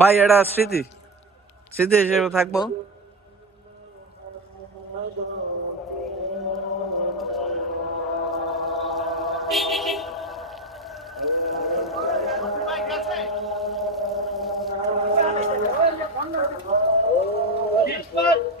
ভাই এটা স্মৃতি। স্মৃতি হিসেবে থাকব। দাঁড়া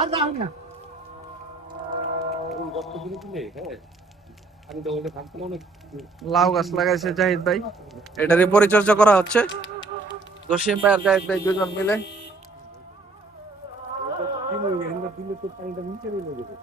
আর যাও না। লাউ গাছ লাগাইছে জাহিদ ভাই। এটারই পরিচর্যা করা হচ্ছে। জসিম ভাই আর জাহিদ ভাই দুজন মিলে। দিলে তো পানিটা নিচে নেমে যাবে।